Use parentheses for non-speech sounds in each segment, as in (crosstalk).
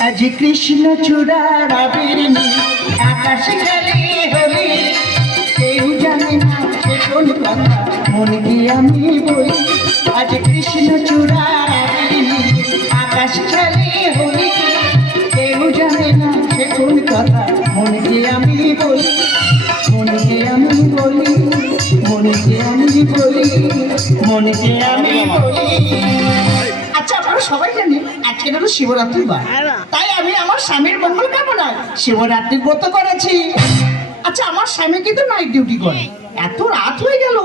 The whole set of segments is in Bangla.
আজ কৃষ্ণ চূড়া রাবের আকাশ খেলে হলি কেউ জানে না সে কোন কথা মনকে আমি বলি? আজ কৃষ্ণ চূড়া রাবের আকাশ খেলে হলি কেউ জানে না সে কোন কথা মনকে আমি বলি? মনকে আমি বলি? মনকে আমি বলি? মনকে আমি বলি? আপনারা সবাই জানেন আজকে হলো শিবরাত্রি বার। তাই আমি আমার স্বামীর মঙ্গল কামনায় শিবরাত্রির ব্রত করেছি। আচ্ছা আমার স্বামী কিন্তু নাইট ডিউটি করে। এত রাত হয়ে গেল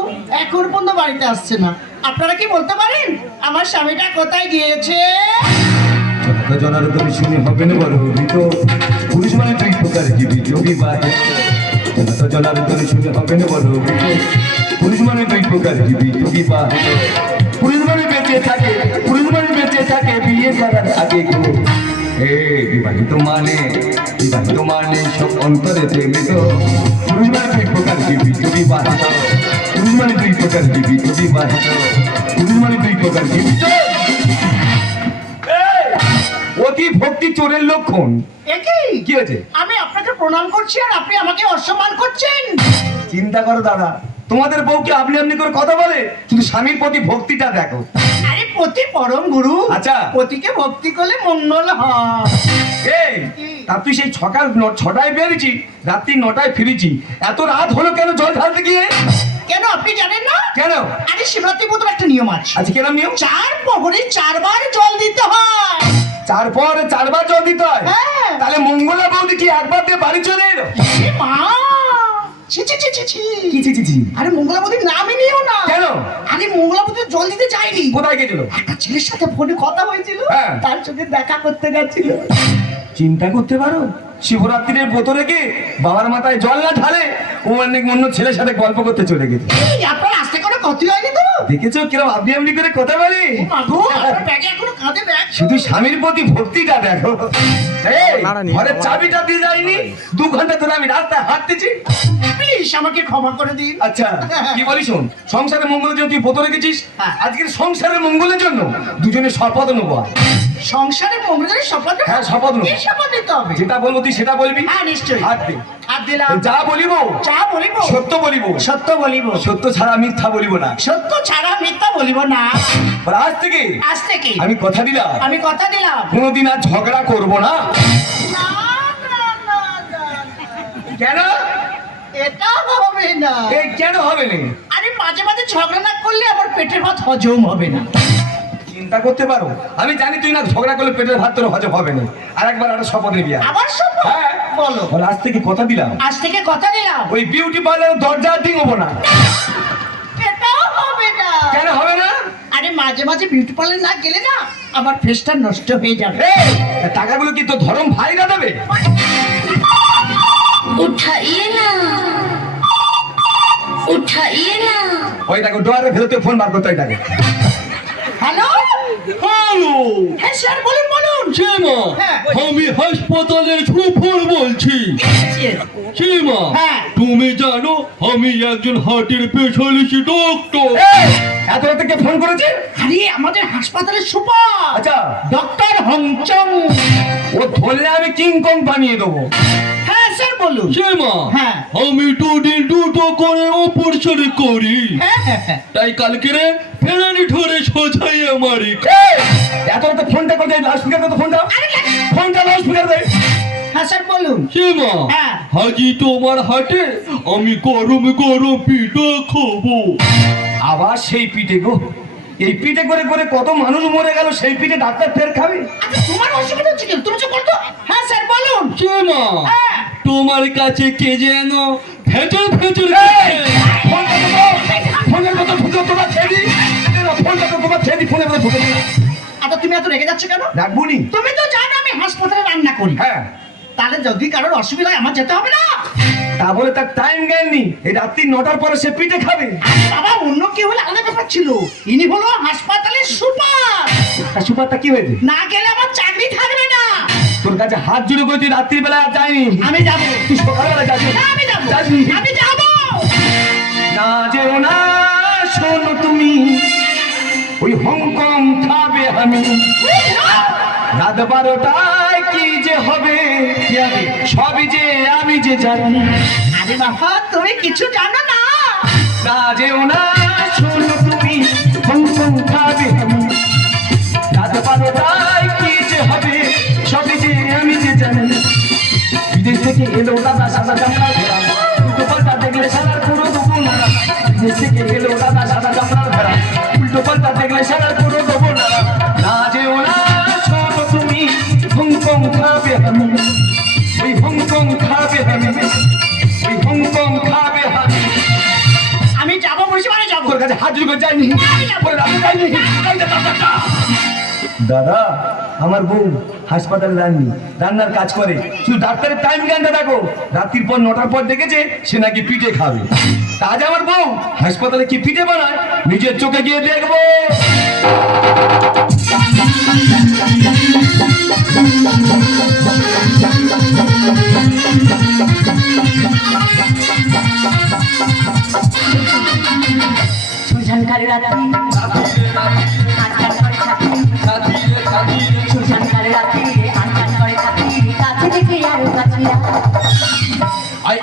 এখন পর্যন্ত বাড়িতে আসছে না। আপনারা কি বলতে পারেন? আমার স্বামীটা কোথায় গিয়েছে? জনার তুমি শুনে হবে না বড় অভিত পুরুষ মানে দুই প্রকার জীবিত বিবাহিত যত জনার তুমি শুনে হবে না বড় পুরুষ মানে দুই প্রকার জীবিত বিবাহিত পুরুষ মানে বেঁচে থাকে পুরুষ বেঁচে থাকে বিয়ে করার আগে গো হে বিবাহিত মানে বিবাহিত মানে সব অন্তরে প্রেমিত পুরুষ মানে দুই প্রকার জীবিত বিবাহিত পুরুষ মানে দুই প্রকার জীবিত বিবাহিত পুরুষ মানে দুই প্রকার জীবিত অতি ভক্তি চোরের লক্ষণ। কি হয়েছে? আমি আপনাকে প্রণাম করছি আর আপনি আমাকে অসম্মান করছেন। চিন্তা করো দাদা তোমাদের বউকে আপনি আপনি করে কথা বলে শুধু স্বামীর প্রতি ভক্তিটা দেখো। আরে পতি পরম গুরু আচ্ছা। পতিকে ভক্তি করলে মঙ্গল হয়। তা তুই সেই সকাল ছটায় বেরিয়েছি রাত্রি নটায় ফিরেছি। এত রাত হলো কেন জল ঢালতে গিয়ে? কেন আপনি জানেন না? কেন? আরে শিবরাত্রি মতো একটা নিয়ম আছে। আজকে কেন নিয়ম? চার প্রহরে চারবার জল দিতে হয়। চার পর চারবার জল দিতে হয়? হ্যাঁ। তাহলে মঙ্গলা বৌদি কি একবার দিয়ে বাড়ি চলে এলো? মা! ছি ছি ছি ছি ছি। কি ছি ছি ছি? আরে মঙ্গলাবতীর নামই নিও না। কেন? আরে জল দিতে কোথায় গেছিল? একটা ছেলের সাথে ফোনে কথা হয়েছিল। হ্যাঁ। তার সঙ্গে দেখা করতে গেছিল চিন্তা করতে পারো? শিবরাত্রির ব্রত রেখে বাবার মাথায় জল না ঢালে ও অনেক অন্য ছেলের সাথে গল্প করতে চলে গেছে? এই আপনার আসতে করে ক্ষতি হয়নি তো? দেখেছ কিরম আপনি আপনি করে কথা বলি? শুধু স্বামীর প্রতি ভক্তিটা দেখো। ঘরের চাবিটা দিয়ে যায়নি? দু ঘণ্টা ধরে আমি রাস্তায় হাঁটতেছি। প্লিজ আমাকে ক্ষমা করে দিন। আচ্ছা কি বলি শোন সংসারের মঙ্গলের জন্য তুই বোতল রেখেছিস? হ্যাঁ। আজকের সংসারের মঙ্গলের জন্য দুজনে শপথ নেব। সংসারে মঙ্গলের শপথ হ্যাঁ, শপথ নেব। শপথ নিতে হবে? যেটা বলব তুই সেটা বলবি? হ্যাঁ নিশ্চয়ই। হাত দে। হাত দিলাম। যা বলিব যা বলিব। সত্য বলিব। সত্য বলিব। সত্য ছাড়া মিথ্যা বলিব না। সত্য ছাড়া মিথ্যা বলিব না। আজ থেকে? আজ থেকে। আমি কথা দিলাম। আমি কথা দিলাম। কোনোদিন আর ঝগড়া করব না। কেন? এটা হবে না। এই কেন হবে না? আরে মাঝে মাঝে ঝগড়া না করলে আমার পেটের ভাত হজম হবে না। চিন্তা করতে পারো? আমি জানি তুই না ঝগড়া করলে পেটের ভাত তোর হজম হবে না। আর একবার আরও শপথ নিবি আবার শপথ? হ্যাঁ। বলো। আজ থেকে কথা দিলাম। আজ থেকে কথা দিলাম? ওই বিউটি পার্লারের দরজা ডিঙবো না। এটাও হবে না। কেন হবে না? আরে মাঝে মাঝে বিউটি পার্লার না গেলে না আমার ফেসটা নষ্ট হয়ে যাবে। টাকাগুলো কি তো ধরম ভারী না দেবে? উঠাইয়ে না। উঠাইয়ে না। ওই দেখো ডোয়ারে ফেলতে ফোন বার করতে ওই হ্যালো হ্যালো। হ্যাঁ স্যার বলুন বলুন। সীমা হ্যাঁ। আমি হাসপাতালের সুফল বলছি। সীমা হ্যাঁ। তুমি জানো আমি একজন হার্টের স্পেশালিস্ট ডক্টর এত রাতে কে ফোন করেছে? আরে আমাদের হাসপাতালের সুপার। আচ্ছা। ডক্টর হংচং। ও ধরলে আমি কিং কং বানিয়ে দেবো। স্যার বলুন। সীমা হ্যাঁ। আমি দুদিন দুটো করে অপারেশন করি। হ্যাঁ হ্যাঁ হ্যাঁ। তাই কালকে রে ফেরানি ধরে সোজাই আমারই এত রাতে ফোনটা করতে লাউড স্পিকার তো ফোনটা। ফোনটা লাউড স্পিকার দে হ্যাঁ স্যার বলুন। সীমা হ্যাঁ। হাজি তোমার হাটে আমি গরম গরম পিঠা খাব। আবার সেই পিঠে গো। এই পিঠে করে করে কত মানুষ মরে গেল সেই পিঠে ডাক্তার ফের খাবে? তোমার অসুবিধা হচ্ছে তুমি যে করতো হ্যাঁ স্যার বলুন। হ্যাঁ। তোমার কাছে কে যেন ভেতর ভেতর তো দাও। ফোনের মতো ঢুকে তোমার ছেড়ি ফোনটা তো তোমার ছেড়ি ফোনের মতো ঢুকে আচ্ছা তুমি এত রেগে যাচ্ছ কেন? তুমি তো জানো আমি হাসপাতালে রান্না করি। হ্যাঁ। তাহলে যদি কারোর অসুবিধা হয় আমার যেতে হবে না। তা বলে তার টাইম এই রাত্রি নটার পরে সে পিঠে খাবে। বাবা অন্য কেউ হলে আলাদা ব্যাপার ছিল। ইনি হলো হাসপাতালের সুপার। তা সুপারটা কি হয়েছে? না গেলে আমার চাকরি থাকবে না। তোর কাছে হাত জুড়ে করে তুই রাত্রিবেলা যায়নি আমি যাব। তুই সকালবেলা যাবি? আমি যাব। যাবি? আমি যাব। না যেও না শোনো তুমি। ওই হংকং খাবে আমি। রাত বারোটায় কি যে হবে? সবই যে আমি যে জানি। আরে বাবা তুমি কিছু জানো না? না যেও না শোনো তুমি। হংকং খাবে আমি। রাত বারোটায় জানি বিদেশ থেকে এলো দাদা সাদা চামড়ার ঘোড়া উল্টো পাল্টা দেখলে সাদার পুরো দেবো না বিদেশ থেকে এলো দাদা সাদা চামড়ার ঘোড়া উল্টো পাল্টা দেখলে সাদার পুরো দেবো না না যেও না শোনো তুমি হংকং খাবে আমি ওই হংকং খাবে আমি ওই হংকং খাবে আমি আমি যাব মুর্শিদাবাদে যাব। তোর কাছে হাত জুড়ে যায়নি বলে আমি যাইনি। দাদা আমার বউ হাসপাতালে রান্নি রান্নার কাজ করে। শুধু ডাক্তারের টাইম জ্ঞানটা দেখো। রাত্রির পর নটার পর দেখেছে সে নাকি পিঠে খাবে। কাজ আমার বউ হাসপাতালে কি পিঠে বানায়? নিজের চোখে গিয়ে দেখব। সুঝানকারী রাত্রি।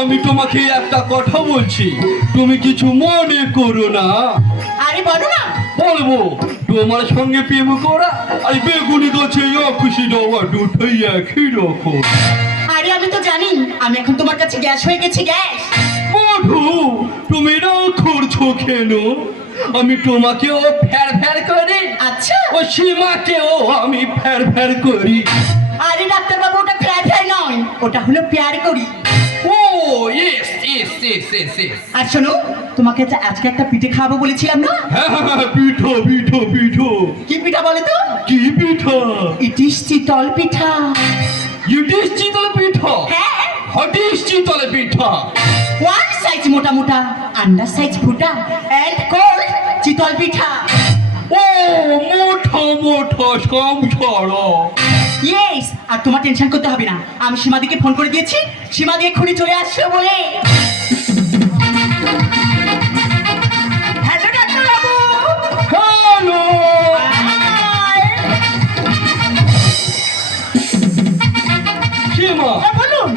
আমি তোমাকে একটা কথা বলছি। তুমি কিছু মনে করো না। আরে বলো না। বলব তোমার সঙ্গে প্রেম করা আর বেগুনি গাছে খুশি দেওয়া দুটোই একই রকম। আরে আমি তো জানি আমি এখন তোমার কাছে গ্যাস হয়ে গেছি গ্যাস। মধু তুমি করছ কেন? আমি তোমাকেও ফ্যার ফ্যার করি। আচ্ছা। ও সীমাকেও আমি ফ্যার ফ্যার করি। আরে ডাক্তার বাবু ওটা ফ্রাই ফ্রাই নয় ওটা হলো প্যার করি। ও yes yes yes yes yes আর শোনো তোমাকে যে আজকে একটা পিঠে খাওয়াবো বলেছিলাম না পিঠো পিঠো পিঠো। কি পিঠা বলে তো? কি পিঠা? ইটিস চিতল পিঠা। ইউটিস চিতলে পিঠা? হ্যাঁ। হটিস চিতলে পিঠা? ওয়ান সাইজ মোটা মোটা আন্ডার সাইজ ফুটা এন্ড কোল্ড চিতল পিঠা। ও মোটা মোটা সংসারা। ইয়েস আর তোমার টেনশন করতে হবে না। আমি সীমাদিকে ফোন করে দিয়েছি। সীমাদি এক্ষুনি চলে আসছে বলে। সীমা।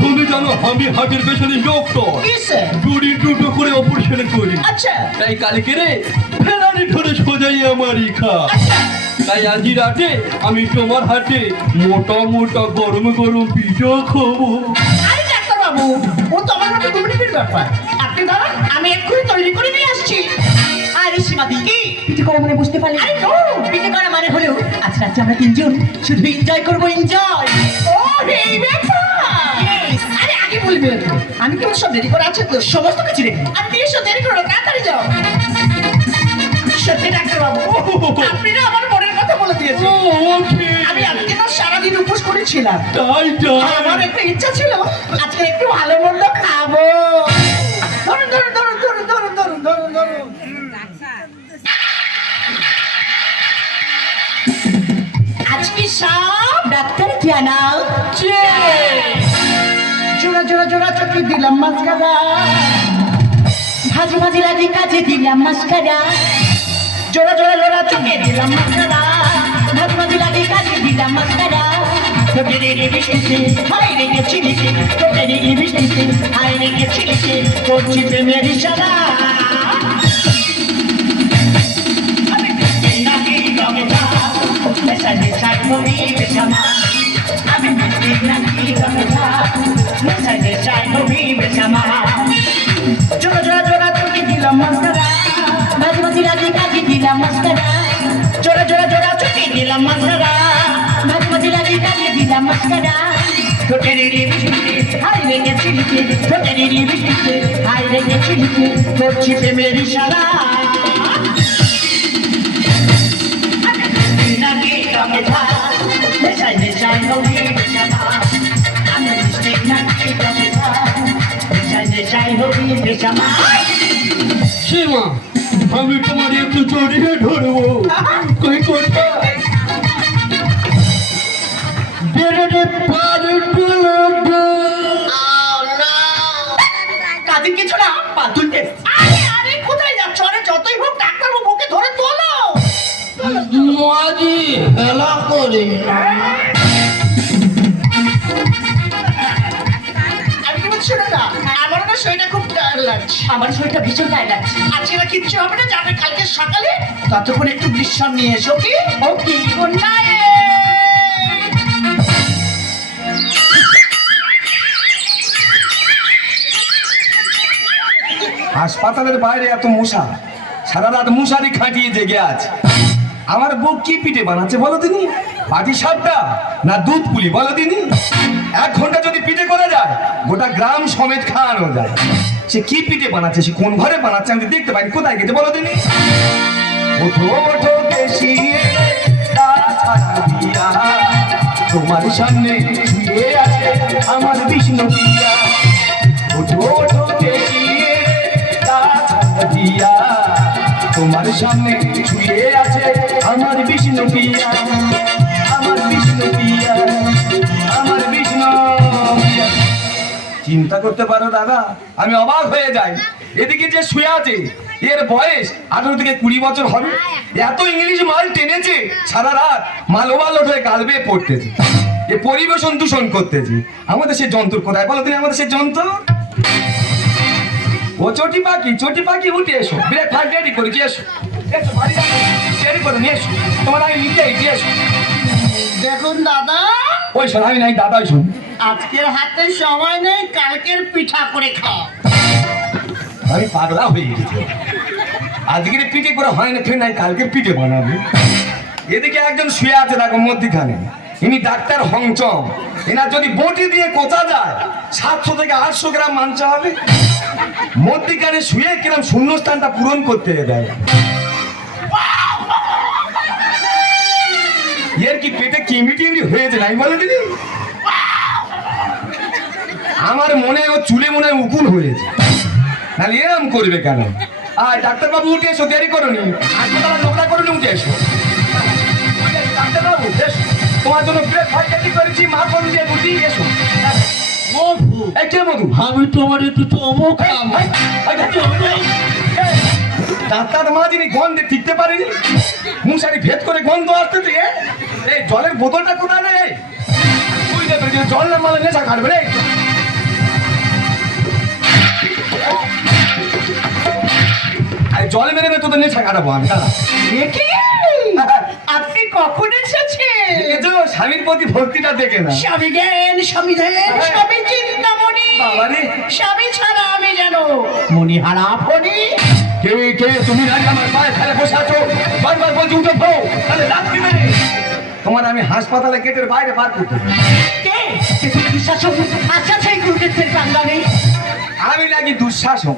তুমি জানো আমি হার্টের পেছনে ডক্টর। কিসে দুটি দুটো করে অপারেশন করি। আচ্ছা। তাই কালকে রে ফেরানি ধরে সোজাই আমার ইখা। আচ্ছা। তাই আজই রাতে আমি তোমার হাতে মোটা মোটা গরম গরম পিঠা খাব। আরে ডাক্তার ও তো আমার মতো দু ব্যাপার। আপনি দাঁড়ান আমি এক্ষুনি তৈরি করে নিয়ে আসছি। আরে সীমাদি কি? পিঠে করা মানে বুঝতে পারলি আরে নো পিঠে করা মানে হলো আজ রাতে আমরা তিনজন শুধু এনজয় করব এনজয় ও ব্যাপার। আরে আগে বলবে আমি কেমন সব রেডি করে আছে তো? সমস্ত কিছু রেডি। আর সব দেরি করো তাড়াতাড়ি যাও। সত্যি ডাক্তার বাবু আপনি না আমার কথা বলে ওকে আমি আজকে না সারাদিন উপোস করেছিলাম। তাই আমার একটা ইচ্ছা ছিল আজকে একটু ভালো মন্দ খাব। ধরুন ধরুন ধরুন ধরুন ধরুন ধরুন ধরুন ধরুন। আজকে সব ডাক্তার জানাও জোড়া জোড়া জোড়া চোখে দিলাম মাস্কারা ভাজি ভাজি লাগে কাজে দিলাম মাস্কারা জোড়া জোড়া জোড়া চোখে দিলাম ভাজি লাগে কাজে দিলাম মাস্তারা তোদের এই বৃষ্টিতে হাই রেখে ছিলিকে তোদের এই বৃষ্টিতে হাই রেখে ছিলিকে করছি প্রেমের ইশারা পেশা নেশা করি পেশা মা আমি নাকি নাকি কমে যা নেশা নেশা করি পেশা মা জোড়া জোড়া জোড়া তুমি দিলাম মাস্তারা মাঝে মাঝে রাজি কাজে দিলাম মাস্তারা দিলাম মাঝরা ভগবতী লাগে গালে দিলাম মাঝরা ছোটে রেগে বৃষ্টিতে হাই রেগে ছিলিকে ছোটে রেগে বৃষ্টিতে হাই রেগে ছিলিকে করছি প্রেমের ইশারা নেশায় নেশায় নদী আমি নিশ্চয় না তোমার একটু জড়িয়ে ধরবো। (laughs) কই কোথায় কিছু না আরে আরে কোথায় যাচ্ছ? আরে যতই হোক ডাক্তার বাবুকে ধরে তোলো। মাঝি হেলা করে। আমার না। শরীরটা খুব টায়ার লাগছে। আমার শরীরটা ভীষণ টায়ার লাগছে। আজকে না কিচ্ছু হবে না যাবে কালকে সকালে। ততক্ষণ একটু বিশ্রাম নিয়ে এসো কি? ওকে গুড নাইট হাসপাতালের বাইরে এত মশা। সারা রাত মশারি খাটিয়ে জেগে আছে। আমার বউ কি পিঠে বানাচ্ছে বলো তিনি? পাটি সাপটা না দুধ পুলি বলো তিনি? এক ঘণ্টা যদি পিঠে করা যায়, গোটা গ্রাম সমেত খাওয়ানো যায়। সে কি পিঠে বানাচ্ছে? সে কোন ঘরে বানাচ্ছে? আমি দেখতে পাই কোথায় গেছে বলো তিনি? তোমার সামনে আছে আমার বিষ্ণু দিয়া তোমার সামনে শুয়ে আছে আমার বিষ্ণু পিয়া আমার বিষ্ণু পিয়া আমার বিষ্ণু চিন্তা করতে পারো দাদা, আমি অবাক হয়ে যাই। এদিকে যে শুয়ে আছে, এর বয়স আঠারো থেকে কুড়ি বছর হবে। এত ইংলিশ মাল টেনেছে, সারা রাত মাল লোড হয়ে গাল বেয়ে পড়তেছে। এ পরিবেশন দূষণ করতেছে। আমাদের সে যন্ত্র কোথায় বলো তুমি? আমাদের সে যন্ত্র? ও চটি পাখি চটি পাখি উঠে এসো। ব্রেকফাস্ট রেডি করেছি এসো। এসো বাড়ি রেডি করে নিয়ে এসো। তোমার আমি নিতে আইছি এসো। দেখুন দাদা। ওই শোন আমি নাই দাদাই শোন। আজকের হাতে সময় নেই কালকের পিঠা করে খাও আমি পাগলা হয়ে গেছি। আজকের পিঠে করে হয় না ফের নাই কালকে পিঠে বানাবে। এদিকে একজন শুয়ে আছে দেখো মধ্যিখানে। ইনি ডাক্তার হংচং। এনার যদি বটি দিয়ে কোচা যায়, সাতশো থেকে আটশো গ্রাম মাংস হবে। মধ্যিখানে শুয়ে কিরম শূন্যস্থানটা পূরণ করতে দেয় এর কি পেটে টিমড়ি হয়েছে নাই বলে দিদি? আমার মনে ও চুলে মনে হয় উকুন হয়েছে। নাহলে এরম করবে কেন? আর ডাক্তারবাবু উঠে এসো, দেরি করনি হাসপাতালে নোংরা করে উঠে এসো। তোমার জন্য ব্রেকফাস্ট রেডি করেছি মা কোন দিয়ে রুটি এসো। মধু এই কে মধু? আমি তোমার একটু ডাক্তার মা যিনি গন্ধে টিকতে পারেনি মুশারি ভেদ করে গন্ধ আসতেছে এ? এই জলের বোতলটা কোথায় রে? তুই দেবে জল না মালে নেশা কাটবে রে। আরে জল মেরে মেরে তোদের নেশা কাটাবো আমি একে আপনি কখন এসেছেন? এই যে স্বামীর প্রতি ভক্তিটা দেখে না স্বামী জ্ঞান স্বামী ধ্যান স্বামী চিন্তামণি। স্বামী ছাড়া আমি যেন মণিহারা ফণি। কে কে তুমি রাজি আমার পায়ে ফেলে বসে আছো? বারবার বলছি উঠে পো তাহলে রাত্রি মেরে তোমার আমি হাসপাতালে গেটের বাইরে বার করতে কে? দুঃশাসন। আচ্ছা সেই গুরুদেবের কাঙ্গালে আমি নাকি দুঃশাসন।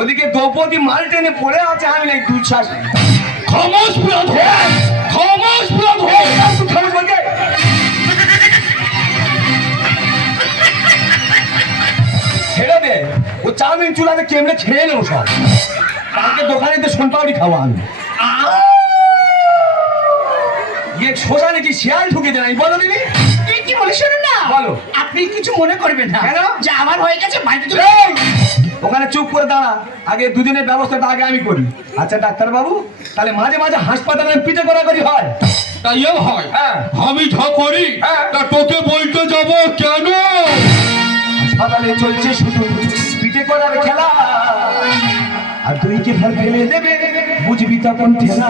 ওদিকে দ্রৌপদী মাল টেনে পড়ে আছে আমি নাকি দুঃশাসন। খমস ব্রত চাউমিন চুলাতে কেমনে খেয়ে নেও সব? কালকে দোকানে তো সোনপাউরি খাওয়া আমি। ইয়ে শোষা নাকি শিয়াল ঢুকে আমি বলো দিদি। এই কি বলে শুনুন না? বলো। আপনি কিছু মনে করবেন না। কেন? যে আমার হয়ে গেছে বাড়িতে চলে ওখানে চুপ করে দাঁড়া। আগে দুদিনের ব্যবস্থাটা আগে আমি করি। আচ্ছা ডাক্তার বাবু তাহলে মাঝে মাঝে হাসপাতালে পিঠে করাকরি হয়? তাই এম হয় হ্যাঁ। আমি যা করি হ্যাঁ। তা তোকে বলতে যাব কেন? হাসপাতালে চলছে শুধু। পিঠে করার খেলা। আর তুই কে ফেল ফেলে দেবে? বুঝবি তখন ঠেলা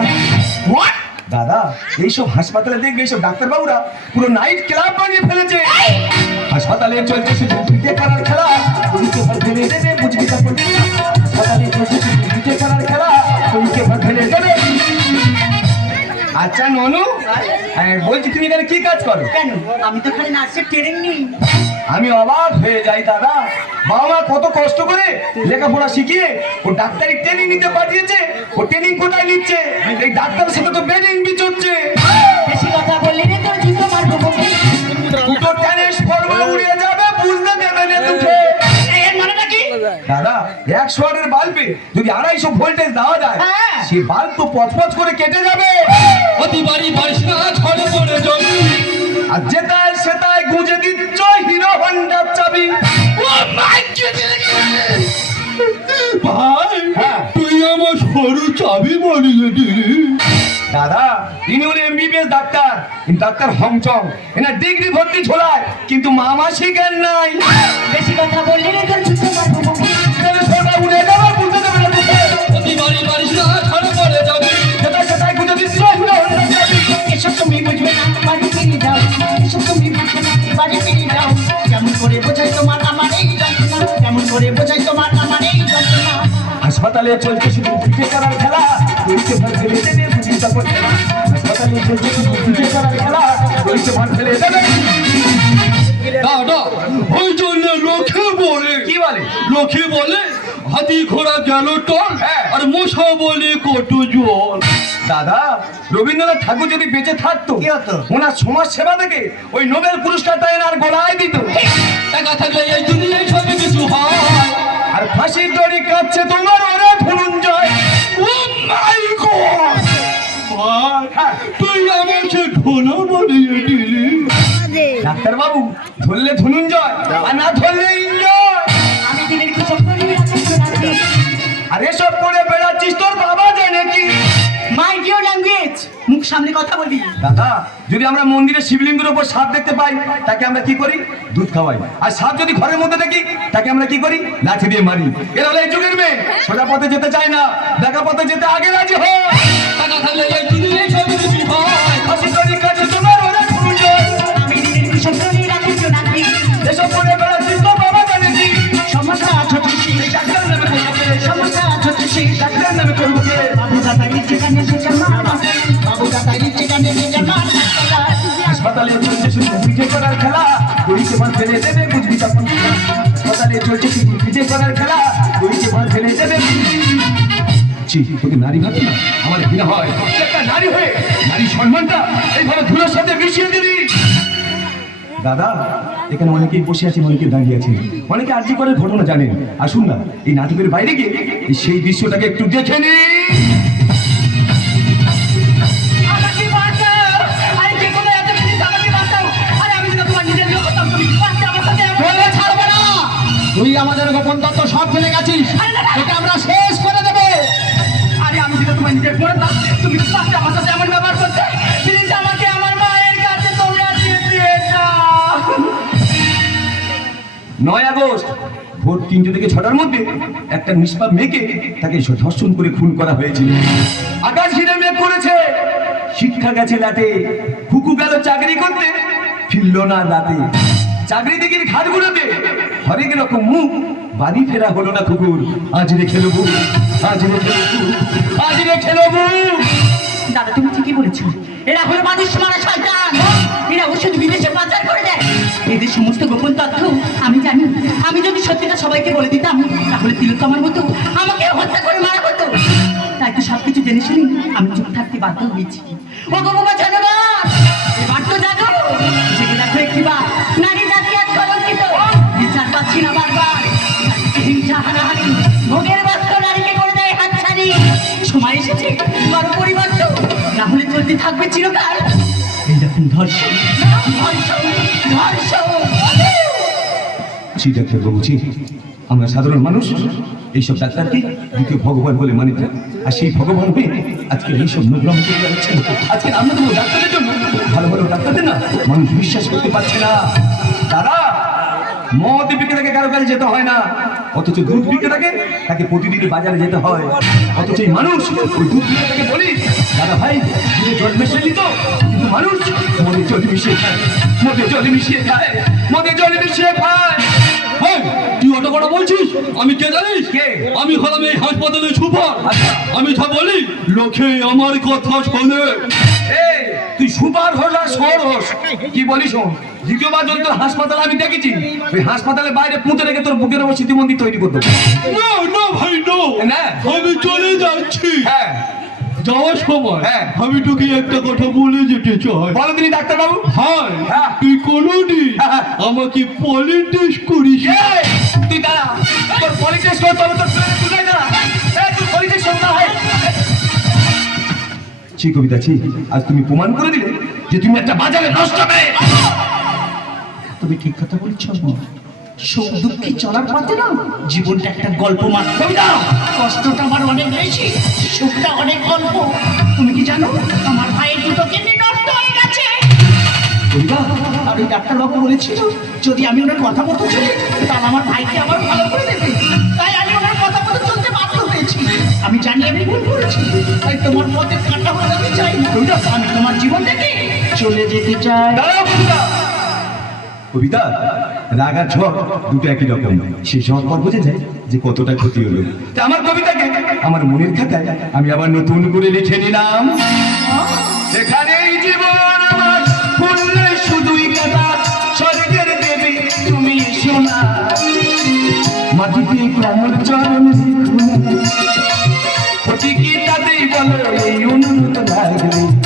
দাদা এইসব হাসপাতালে দেখবে এইসব ডাক্তারবাবুরা পুরো নাইট ক্লাব বানিয়ে ফেলেছে। হাসপাতালে চলছে শুধু পিঠে করার খেলা। তুই ভর ফেল ফেলে দেবে? বুঝবি তখন ঠেলা। হাসপাতালে চলছে শুধু পিঠে করার খেলা। তুই ভর ফেলে দেবে? আচ্ছা ননু? হ্যাঁ বলছি তুমি এখানে কি কাজ করো? কেন? আমি তো খালি নার্সের ট্রেনিং নিই। আমি অবাক হয়ে যাই দাদা। বাবা মা কত কষ্ট করে লেখাপড়া শিখিয়ে ও ডাক্তারি ট্রেনিং নিতে পাঠিয়েছে ও ট্রেনিং কোথায় নিচ্ছে? এই ডাক্তারের সাথে তো বেডিং বিচ হচ্ছে দাদা একশো ওয়াটের বাল্বে যদি আড়াইশো ভোল্টেজ দেওয়া যায় হ্যাঁ। সেই বাল্ব তো পচপচ করে কেটে যাবে। অতি বাড়ি বারিশ ঝড়ে পড়ে জমি আর যেটায় সেটায় গুঁজে দিচ্ছ হিরো হন্ডার চাবি। ভাই হ্যাঁ। তুই আমার সরু চাবি বলিয়ে দিলি। দাদা ইনি হলেন এমবিবিএস ডাক্তার। কিন্তু ডাক্তার হংচং। এনার ডিগ্রি ভর্তি ছোলায় কিন্তু মামা শিখেন নাই। বেশি কথা বললি রে তোর হাসপাতালে চলছে শুধু পিঠে করার খেলা হাসপাতালে চলছে শুধু পিঠে হাতি ঘোড়া গেল টল হ্যাঁ। আর মশা বলে কটু জল। দাদা রবীন্দ্রনাথ ঠাকুর যদি বেঁচে থাকতো কি হতো? ওনার সমাজ সেবা থেকে ওই নোবেল পুরস্কারটা এনার গলায় দিত। টাকা থাকলে এই দুনিয়ায় সব কিছু হয়। আর ফাঁসির দড়ি কাঁদছে তোমার ওরে ধনুঞ্জয় ও মাই গড! তুই আমাকে ঢোনা বানিয়ে দিলি। ডাক্তার বাবু ধরলে ধনুঞ্জয় আর না ধরলে আর এসব করে বেড়াচ্ছিস তোর বাবা যায় নাকি? মাই ডিয়ার ল্যাঙ্গুয়েজ মুখ সামনে কথা বলবি। দাদা যদি আমরা মন্দিরে শিবলিঙ্গের উপর সাপ দেখতে পাই তাকে আমরা কি করি? দুধ খাওয়াই। আর সাপ যদি ঘরের মধ্যে দেখি তাকে আমরা কি করি? লাঠি দিয়ে মারি। এরা হলো এই যুগের মেয়ে। সোজা পথে যেতে চায় না। দেখা পথে যেতে আগে রাজি হয় টাকা থাকলে এই হয় হাসি কাজে তোমার ওরা আমি এসব করে বেড়াচ্ছিস তোর বাবা জানে কি সমস্যা ছোট সমস্যা ছোট শেষ ডাক্তার নামে করব? বাবু দাদাই ঠিকানে বাবু দাদাই ঠিকানে হাসপাতালে চলছে শুধু পিঠে করার খেলা। দড়িতে ভাত ফেলে দেবে বুঝবি তখন হাসপাতালে চলছে শুধু পিঠে করার খেলা। দড়িতে ভাত ফেলে দেবে তোকে নারী ভাবি না? আমার ঘৃণা হয়। একটা নারী হয়ে নারী সম্মানটা এইভাবে ধুলোর সাথে মিশিয়ে দিলি দাদা এখানে অনেকেই বসে আছেন অনেকে দাঁড়িয়ে আছেন। অনেকে আর্জি করে ঘটনা জানেন। আসুন না এই নাটকের বাইরে গিয়ে সেই দৃশ্যটাকে একটু দেখে না! তুই আমাদের গোপন তত্ত্ব সব ফেলে গেছিস। এটা আমরা শেষ করে দেবো। আরে আমি যদি তোমার নিজের করে তুমি নয় আগস্ট, ভোর তিনটে থেকে ছটার মধ্যে একটা নিষ্পাপ মেয়েকে তাকে ধর্ষণ করে খুন করা হয়েছিল। আকাশ ঘিরে মেঘ করেছে। শিক্ষা গেছে লাটে। হুকু গেল চাকরি করতে, ফিরল না রাতে চাকরি দিকির ঘাটগুলোতে হরেক রকম মুখ। বাড়ি ফেরা হলো না কুকুর। আজ রেখে নেব আজ রেখে নেব আজ রেখে নেব দাদা, তুমি ঠিকই বলেছ এরা হলো মানুষ, মারা শয়তান। এরা ওষুধ বিদেশে পাচার করে দেয়। এদের সমস্ত গোপন তথ্য আমি যদি সত্যিটা সবাইকে বলে দিতাম তাহলে তিলোত্তমার মতো। আমাকে হত্যা করে মারা হতো। তাই তো সবকিছু জেনে শুনি আমি চুপ থাকতে বাধ্য হয়েছি। ও গো বাবা জানো না এবার তো জানো জেগে দেখো একটিবার নারী জাতি আজ কলঙ্কিত বিচার পাচ্ছি না বারবার। হিংসা ভোগের বাস্ত নারীকে করে দেয় সময় এসেছে বড় পরিবর্তন। না হলে চলতে থাকবে চিরকাল। এই যখন ধর্ষণ ধর্ষণ ধর্ষণ জি ডাক্তার বাবু জি আমরা সাধারণ মানুষ, এইসব ডাক্তারকে দ্বিতীয় ভগবান বলে মানি না। আর সেই ভগবান হয়ে আজকে এইসব নোগ্রাম করে যাচ্ছেন আজকে আমরা তো ডাক্তারের জন্য ভালো ভালো ডাক্তারদের না মানুষ বিশ্বাস করতে পারছে না। দাদা মদ বিক্রেতাকে কারও কাছে যেতে হয় না, অথচ দুধ বিক্রেতাকে তাকে প্রতিদিন বাজারে যেতে হয়। অথচ এই মানুষ, ওই দুধ বিক্রেতাকে বলি, দাদা ভাই, দুধে জল মিশিয়ে নিত কিন্তু মানুষ মদে জল মিশিয়ে খায়। মদে জল মিশিয়ে খায়, মদে জল মিশিয়ে খায়। তুই অত কথা বলছিস? আমি কে জানিস? কে? আমি হলাম এই হাসপাতালে সুপার। আচ্ছা। আমি যা বলি লোকে আমার কথা শোনে। তুই সুপার হস আর সর হস। কি বলিস দ্বিতীয়বার যদি তোর হাসপাতাল আমি দেখেছি ওই হাসপাতালের বাইরে পুঁতে রেখে তোর বুকের ওপর স্মৃতি মন্দির তৈরি করতে না না ভাই না। আমি চলে যাচ্ছি। হ্যাঁ। যাওয়ার সময় হ্যাঁ। আমি তোকে একটা কথা বলে যেতে চাই। বলো তিনি ডাক্তারবাবু? হ্যাঁ। তুই কোনোদিন হ্যাঁ। আমাকে পলিটিক্স করিস তুই দাঁড়া। তোর পলিটিক্স তবে তোর না এ, তুই কইছিস সন্ধ্যা হয় ছি কবিতা ছি। আজ তুমি প্রমাণ করে দিলে যে তুমি একটা বাজারে নষ্ট মেয়ে। তুমি ঠিক কথা বলছো সুখ দুঃখে চলার পথে না জীবনটা একটা গল্প মাত্র। কবিতা কষ্টটা আমার অনেক বেশি, সুখটা অনেক অল্প। তুমি কি জানো, আমার ভাইয়ের দুটো কিডনি নষ্ট হয়ে গেছে। আর ওই ডাক্তারবাবু বলেছিল, যদি আমি ওনার কথা মতো চলি, তাহলে আমার ভাইকে আবার ভালো করে দেবে তাই আমি ওনার কথা মতো চলতে বাধ্য হয়েছি। আমি জানি আমি ভুল করেছি, তাই তোমার পথে কাটা হতে চাই না আমি তোমার জীবন থেকে চলে যেতে চাই। কবিতা, রাগা ঝড়, দুটো একই রকম। সেই সময় পর বোঝা যায় যে কতটা ক্ষতি হলো। তা আমার কবিতাকে আমার মনের খাতায় আমি আবার নতুন করে লিখে নিলাম। এখানেই জীবন তুমি বলো, এই অনুরোধ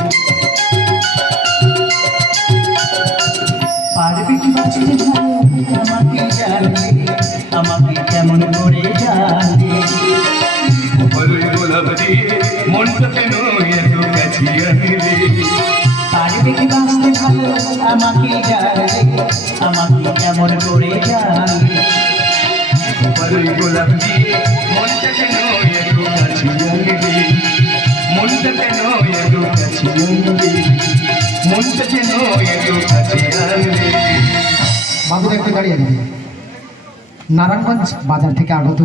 আমাকে জানবে আমাকে কেমন করে জানবে বলই গোলাপ দিয়ে মনটা কেন এত কাছে আনলে পারবে কি বাঁচতে ভালো আমাকে জানবে আমাকে কেমন করে জানবে গোলাপ এত কাছে আনলে মনটা কেন এত কাছে আনলে মনটা কেন এত কাছে আনলে বাবুর একটু দাঁড়িয়ে দিন নারায়ণগঞ্জ বাজার থেকে আগত